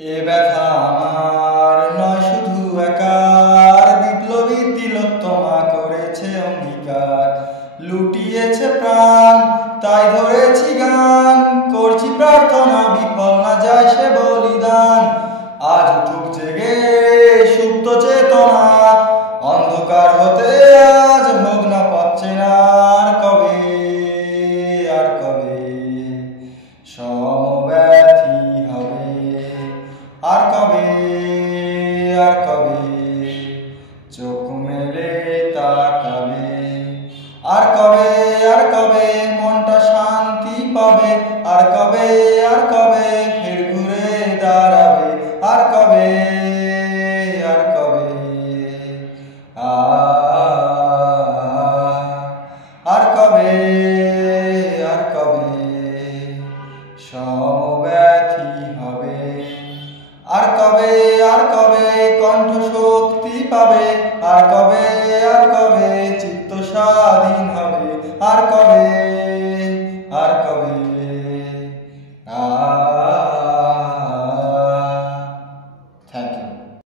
এ ব্যথা আমার নয় শুধু একার, বিপ্লবী তিলোত্তমা করেছে অঙ্গীকার, লুটিয়েছে প্রাণ তাই ধরেছি গান, করছি প্রার্থনা বিফল না যায় সে বলিদান। আজ উঠুক জেগে সুপ্ত চেতনা, অন্ধকার হতে আজ হোক না পাচ্ছে না আর কবে, আর কবে সমব্যথী হবে, আর কবে, আর কবে চোখ মেলে তাকাবে, আর কবে, আর কবে মনটা শান্তি পাবে, আর কবে, আর কবে ফের ঘুরে দাঁড়াবে, আর কবে, আর কবে আর কবে, আর কবে সমব্যথী হবে, আর কবে, আর কবে কণ্ঠ শক্তি পাবে, আর কবে, আর কবে চিত্ত স্বাধীন হবে, আর কবে, আর কবে